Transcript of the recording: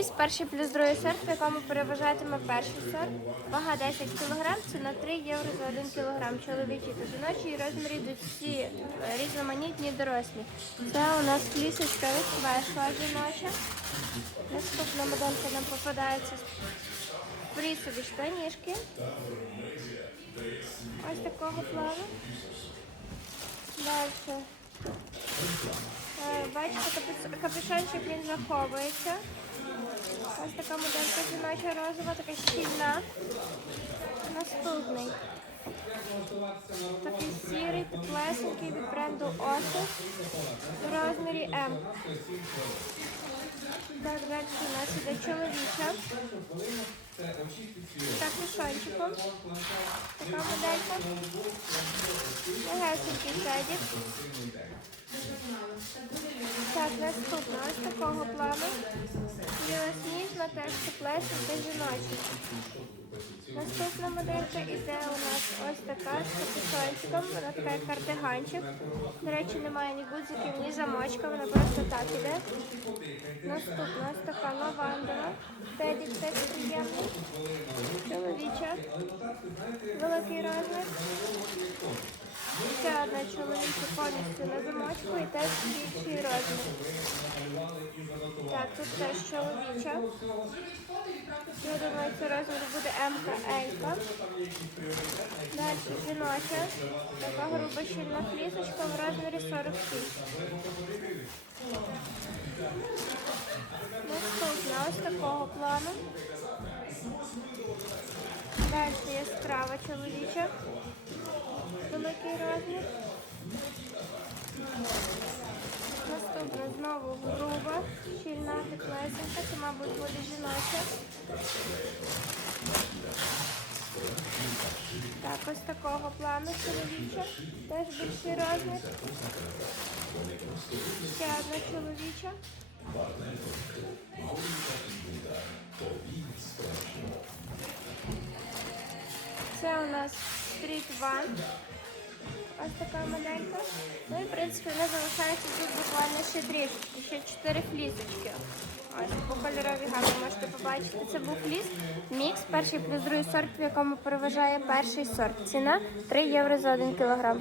фліс, перший плюс другий сорт, в якому переважатиме перший сорт. Вага 10 кг, ціна 3 євро за 1 кг. Чоловічий та жіночий розмір йдуть всі е, різноманітні дорослі. Це у нас флісочка від жіноча. Наступна моделька нам попадається флісові штанішки. Ось такого плану. Далі. Е, Бачите, капюшончик він заховується. Ось така моделька жіноча розова, така щільна. Наступний. Такий сірий, теплесенький від бренду Osis в розмірі М. Так, далі у нас іде чоловіча. З капюшончиком. Така моделька. Легесенький садик. Так, наступна ось такого плану. Теж теплесенька жіноча. Наступна моделька іде у нас ось така з капюшончиком. Вона така як кардиганчик. До речі, немає ні гудзиків, ні замочка, вона просто так іде. Наступна ось така лавандова. Теді теж приємний. Чоловіча. Великий розмір. Ще одна чоловіча повністю на замочку і теж більший розмір. Так, тут теж чоловіча. Я думаю, це розмір буде МК Елька. Далі жіноча. Така груба щільна флісочка в розмірі 46. Наступна ось такого плану. Далі яскрава чоловіча. Великий розмір. Наступна знову груба, щільна теплесенька, це, мабуть, буде жіноча. Так, ось такого плану чоловіча. Теж більший розмір. Ще одна чоловіча. Це у нас Street One. Ось така моделька. Ну і в принципі вона залишається тут буквально ще трішки, ще чотири флісочки. Ось по кольоровій гамі можете побачити. Це був фліс мікс, перший плюс другий сорт, в якому переважає перший сорт. Ціна 3 євро за 1 кілограм.